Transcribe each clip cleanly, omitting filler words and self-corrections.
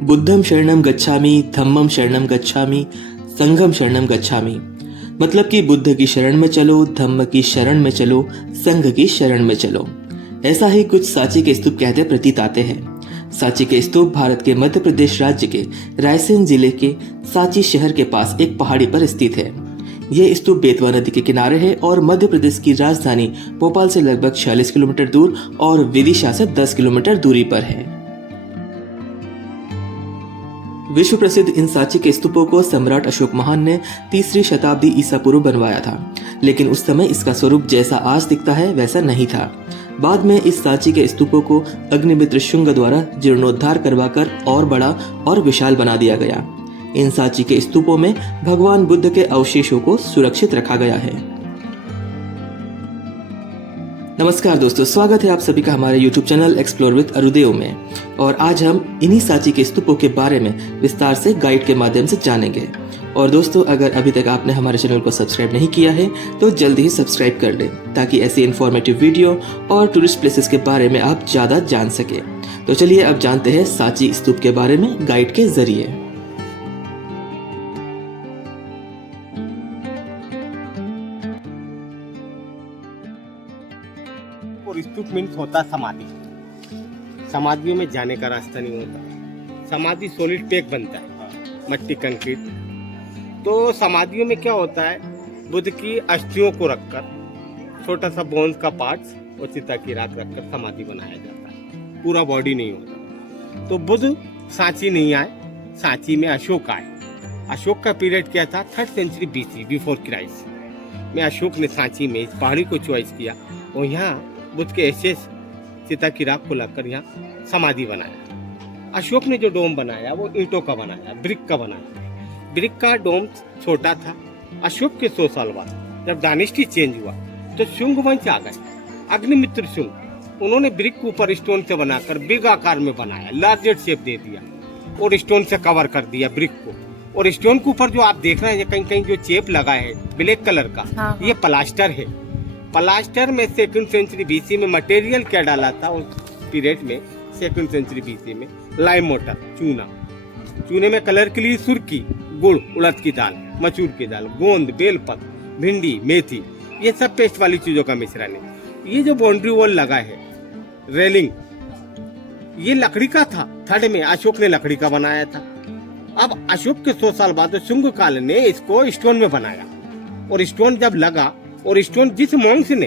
बुद्धम शरणम गच्छामि, धम्मम शरणम गच्छामि, संघम शरणम गच्छामि। मतलब कि बुद्ध की शरण में चलो, धम्म की शरण में चलो, संघ की शरण में चलो। ऐसा ही कुछ सांची के स्तूप कहते प्रतीत आते हैं। सांची के स्तूप भारत के मध्य प्रदेश राज्य के रायसेन जिले के सांची शहर के पास एक पहाड़ी पर स्थित है। यह स्तूप बेतवा नदी के किनारे है और मध्य प्रदेश की राजधानी भोपाल से लगभग 46 किलोमीटर दूर और विदिशा से 10 किलोमीटर दूरी पर है। विश्व प्रसिद्ध इन सांची के स्तूपों को सम्राट अशोक महान ने 3री शताब्दी ईसा पूर्व बनवाया था, लेकिन उस समय इसका स्वरूप जैसा आज दिखता है वैसा नहीं था। बाद में इस सांची के स्तूपों को अग्निमित्र शुंग द्वारा जीर्णोद्धार करवाकर और बड़ा और विशाल बना दिया गया। इन सांची के स्तूपों में भगवान बुद्ध के अवशेषों को सुरक्षित रखा गया है। नमस्कार दोस्तों, स्वागत है आप सभी का हमारे YouTube चैनल एक्सप्लोर विद अरुदेव में। और आज हम इन्हीं सांची के स्तूपों के बारे में विस्तार से गाइड के माध्यम से जानेंगे। और दोस्तों, अगर अभी तक आपने हमारे चैनल को सब्सक्राइब नहीं किया है तो जल्दी ही सब्सक्राइब कर लें, ताकि ऐसी इन्फॉर्मेटिव वीडियो और टूरिस्ट प्लेसेस के बारे में आप ज़्यादा जान सके। तो चलिए अब जानते हैं सांची स्तूप के बारे में गाइड के जरिए। और स्तूप मीन्स होता समाधि। समाधियों में जाने का रास्ता नहीं होता। समाधि सॉलिड पैक बनता है, मट्टी कंक्रीट। तो समाधियों में क्या होता है, बुद्ध की अस्थियों को रखकर छोटा सा बोन्स का पार्ट्स और चिता की राख रखकर समाधि बनाया जाता है, पूरा बॉडी नहीं होता। तो बुद्ध सांची नहीं आए, सांची में अशोक आए। अशोक का पीरियड क्या था, 3rd century BC before Christ में अशोक ने सांची में इस पहाड़ी को चॉइस किया और यहाँ बुद्ध के एसेस चिता की राख को लाकर यहाँ समाधि बनाया। अशोक ने जो डोम बनाया वो ईंटों का बनाया, ब्रिक का बनाया। ब्रिक का डोम छोटा था। अशोक के 100 साल बाद जब डायनेस्टी चेंज हुआ तो शुंग वंश आ गए, अग्निमित्र शुंग। उन्होंने ब्रिक के ऊपर स्टोन से बनाकर बिग आकार में बनाया, लार्जेस्ट शेप दे दिया और स्टोन से कवर कर दिया ब्रिक को। और स्टोन के ऊपर जो आप देख रहे हैं कहीं कहीं जो चेप लगा है ब्लैक कलर का, ये प्लास्टर है। प्लास्टर में 2nd सेंचुरी BC में मटेरियल क्या डाला था उस पीरियड में, 2nd सेंचुरी BC में लाइम मोटर, चूना। चूने में कलर के लिए सुर्खी, गुड़, उड़द की दाल, मसूर की दाल, गोंद, बेलपत्र, भिंडी, मेथी, ये सब पेस्ट वाली चीजों का मिश्रण है। ये जो बाउंड्री वॉल लगा है, रेलिंग, ये लकड़ी का था। 3rd में अशोक ने लकड़ी का बनाया था। अब अशोक के 100 साल बाद शुंग काल ने इसको स्टोन में बनाया और स्टोन जब लगा और स्टोन जिस मॉन्क्स ने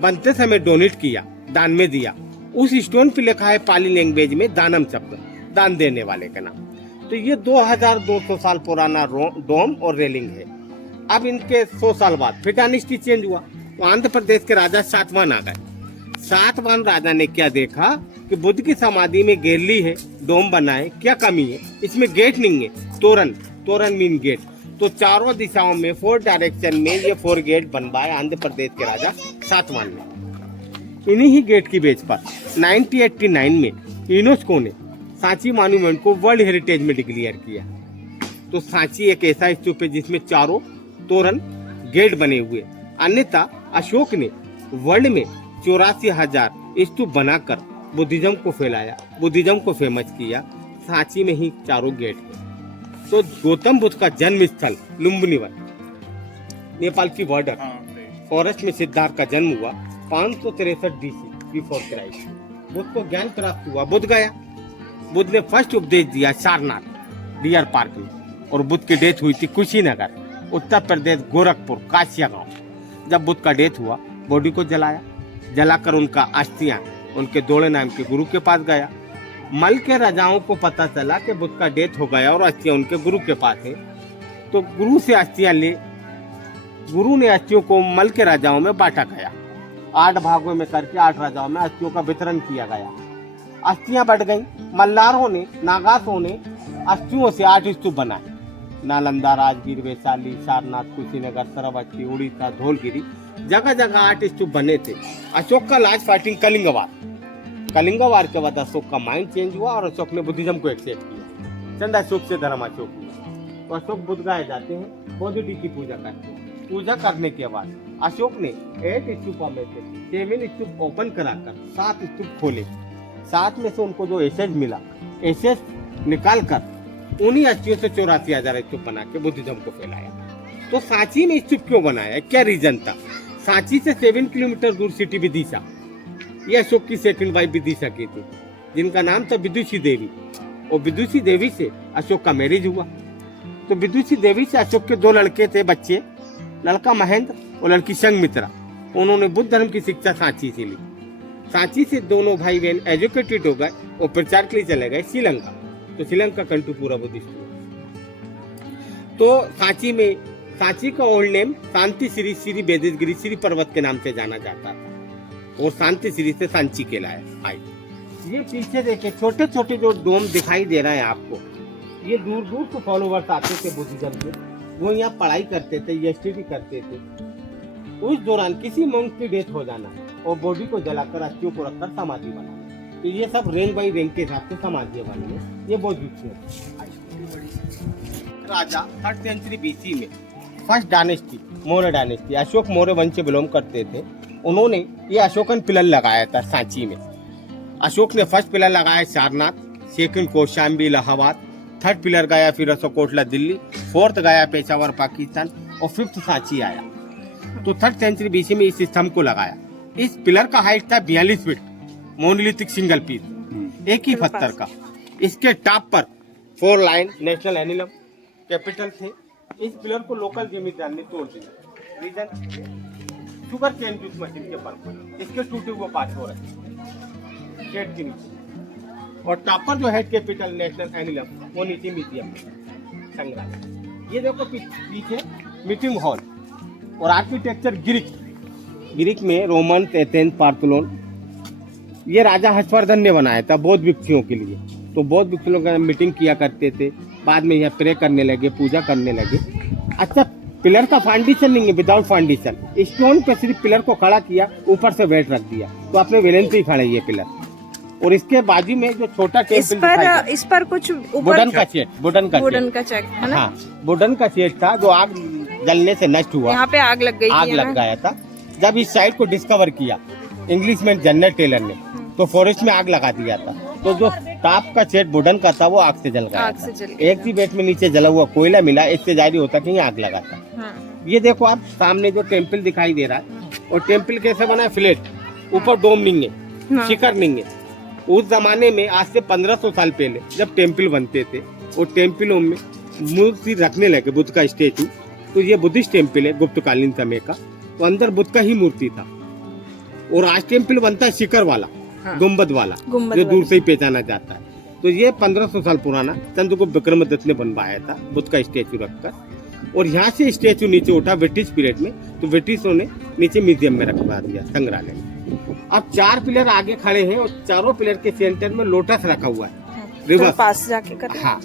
बनते समय डोनेट किया, दान में दिया, उस स्टोन पे लिखा है पाली लैंग्वेज में दानम शब्द, दान देने वाले का नाम। तो ये 2200 साल पुराना डोम और रेलिंग है। अब इनके 100 साल बाद फिर डायनेस्टी चेंज हुआ तो आंध्र प्रदेश के राजा सातवाहन आ गए। सातवाहन राजा ने क्या देखा कि बुद्ध की समाधि में गैलरी है, डोम बनाए, क्या कमी है, इसमें गेट नहीं है, तोरण, तोरण मीन गेट। तो चारों दिशाओं में 4 डायरेक्शन में ये 4 गेट बनवाए आंध्र प्रदेश के राजा सातवाहन ने। इन्हीं ही गेट की बेस पर 1989 में यूनेस्को ने सांची मॉन्यूमेंट को वर्ल्ड हेरिटेज में डिक्लेयर किया। तो सांची एक ऐसा स्तूप है जिसमें चारों तोरण गेट बने हुए। अन्यथा अशोक ने वर्ल्ड में 84,000 स्तूप बनाकर बुद्धिज्म को फैलाया, बुद्धिज्म को फेमस किया। सांची में ही चारों गेट है। तो गौतम बुद्ध का जन्म स्थल लुम्बिनी वन, नेपाल की बॉर्डर, फॉरेस्ट में सिद्धार्थ का जन्म हुआ 563 BC बिफोर क्राइस्ट। बुद्ध को ज्ञान प्राप्त हुआ, बुद्ध गया। बुद्ध ने फर्स्ट उपदेश दिया सारनाथ डियर पार्क में, और बुद्ध की डेथ हुई थी कुशीनगर, उत्तर प्रदेश, गोरखपुर, काशिया गांव। जब बुद्ध का डेथ हुआ, बॉडी को जलाया, जलाकर उनका अस्थियां उनके दोड़े नाम के गुरु के पास गया। मल के राजाओं को पता चला कि बुद्ध का डेथ हो गया और अस्थियां उनके गुरु के पास है। तो गुरु से अस्थियां ले, गुरु ने अस्थियों को मल के राजाओं में बांटा गया। 8 भागों में करके 8 राजाओं में अस्थियों का वितरण किया गया। अस्थियां बढ़ गई। मल्लारों ने, नागासों ने अस्थियों से 8 स्तूप बनाए। नालंदा, राजगीर, वैशाली, सारनाथ, कुशीनगर, सरवती, उड़ीसा, धौलगिरी, जगह जगह 8 स्तूप बने थे। अशोक का लास्ट फाइटिंग कलिंगवार, कलिंगवार के बाद अशोक का माइंड चेंज हुआ और अशोक ने बुद्धिज्म को एक्सेप्ट किया। चंद अशोक से धर्म अशोक हुआ। तो अशोक बुद्ध गाए जाते हैं, बौद्धि की पूजा करते हैं। पूजा करने के बाद अशोक ने 8 स्तूपों में से 7 स्तूप ओपन कराकर 7 स्तूप खोले। 7 में से उनको जो एसेज मिला, एसेज निकाल कर उन्हीं अस्थियों से 84,000 स्तूप बना के बुद्धिज्म को फैलाया। तो सांची में स्तूप क्यों बनाया, क्या रीजन था? सांची से 7 किलोमीटर दूर सिटी विदिशा, ये अशोक की सेकंड वाइफ विदिशा की थी, जिनका नाम था विदुषी देवी। और विदुषी देवी से अशोक का मैरिज हुआ। तो विदुषी देवी से अशोक के 2 लड़के थे बच्चे, लड़का महेंद्र और लड़की संघमित्रा। उन्होंने बुद्ध धर्म की शिक्षा सांची से ली। सांची से दोनों भाई बहन एजुकेटेड हो गए और प्रचार के लिए चले गए श्रीलंका। तो श्रीलंका कंट्री पूरा बुद्धिस्ट हुआ। तो सांची का ओल्ड नेम शांति श्री वेदितगिरी श्री पर्वत के नाम से जाना जाता था और शांति श्री से सांची कहलाया। ये पीछे देखे छोटे छोटे जो डोम दिखाई दे रहा है आपको, ये दूर दूर से फॉलोवर्स आते थे बुद्धिज्म के, वो यहाँ पढ़ाई करते थे, स्टडी करते थे। उस दौरान किसी मंक की डेथ हो जाना और बॉडी को जलाकर अस्थियों को रखकर समाधि बनाना, तो ये सब रैंक बाई रैंक के हिसाब से समाधि बनी है। ये बहुत राजा 3rd सेंचुरी बीसी में first dynasty Maurya dynasty, Ashok Maurya वंश से बिलोंग करते थे। उन्होंने ये अशोकन पिलर लगाया था सांची में। अशोक ने फर्स्ट पिलर लगाया Sarnath, second Kaushambi Allahabad, 3rd pillar गया फिर अशोकोटला दिल्ली, 4th गया पेशावर पाकिस्तान और 5th सांची आया। तो 3rd सेंचुरी बीसी में इस स्तंभ को लगाया। इस पिलर का हाइट था 42 फीट, मोनोलिथिक सिंगल पीस, एक ही पत्थर का। इसके टॉप पर 4 लाइन नेशनल एनिमल कैपिटल थे। इस पिलर को लोकल जमींदार ने तोड़ दिया। Reason sugar cane juice machine के पर इसके टूटे हुए पार्ट हो रहे शेड के नीचे, और टॉप पर जो हेड कैपिटल नेशनल एनिमल वो नीचे म्यूजियम संग्रहालय। ये देखो पीछे मीटिंग हॉल और आर्किटेक्चर ग्रीक में रोमन, एथेंस, पार्थेनोन। ये राजा हर्षवर्धन ने बनाया था बौद्ध भिक्षुओं के लिए। तो बौद्ध भिक्षुओं का मीटिंग किया करते थे, बाद में यह प्रे करने लगे, पूजा करने लगे। अच्छा, पिलर का फाउंडेशन नहीं है, विदाउट फाउंडेशन स्टोन पे सिर्फ पिलर को खड़ा किया, ऊपर से वेट रख दिया, तो आपने वैलेंस ही खड़ा ये पिलर। और इसके बाजू में जो छोटा टेम्पल इस पर कुछ वुडन का चेक है ना? हाँ, वुडन का सेट था जो आग जलने से नष्ट हुआ। यहाँ पे आग लग गई, आग लग गया था। जब इस साइट को डिस्कवर किया इंग्लिशमैन जनरल टेलर ने, तो फॉरेस्ट में आग लगा दिया था। तो जो टॉप का सेट वुडन का था वो आग से जल गया था। एक ही बेट में नीचे जला हुआ कोयला मिला, इससे जारी होता कि आग लगा था। हाँ। ये देखो आप सामने जो टेम्पल दिखाई दे रहा है, और टेम्पल कैसे बना है? फ्लैट, ऊपर डोम नहीं है, शिखर नहीं है। उस जमाने में आज से 1500 साल पहले जब टेम्पल बनते थे और टेम्पलों में मूर्ति रखने लगे बुद्ध का स्टेचू, तो ये बुद्धिस्ट टेम्पल है गुप्तकालीन समय का, तो अंदर बुद्ध का ही मूर्ति था। और आज टेम्पल बनता है शिखर वाला, गुम्बद वाला, जो दूर से ही पहचाना जाता है। तो ये 1500 साल पुराना चंद्रगुप्त विक्रमादित्य ने बनवाया था बुद्ध का स्टेचू रखकर। और यहाँ से स्टेचू नीचे उठा ब्रिटिश पीरियड में, तो ब्रिटिशों ने नीचे म्यूजियम में रखवा दिया, संग्रहालय में। अब 4 पिलर आगे खड़े हैं और चारों पिलर के सेंटर में लोटस रखा हुआ है, रिवर्स पास जाके कर। हाँ,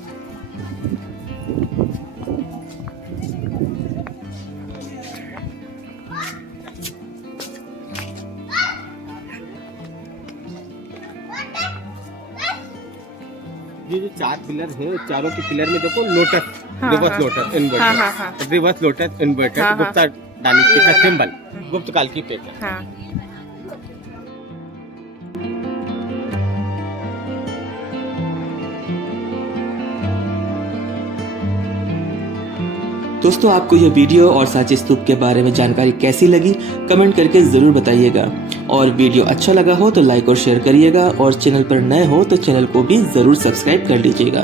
ये जो 4 पिलर है, चारों के पिलर में देखो lotus, reverse lotus inverted, reverse lotus inverted, Gupta dynasty का सिंबल, गुप्त काल की पहचान। दोस्तों, आपको यह वीडियो और सांची स्तूप के बारे में जानकारी कैसी लगी कमेंट करके ज़रूर बताइएगा। और वीडियो अच्छा लगा हो तो लाइक और शेयर करिएगा, और चैनल पर नए हो तो चैनल को भी ज़रूर सब्सक्राइब कर लीजिएगा।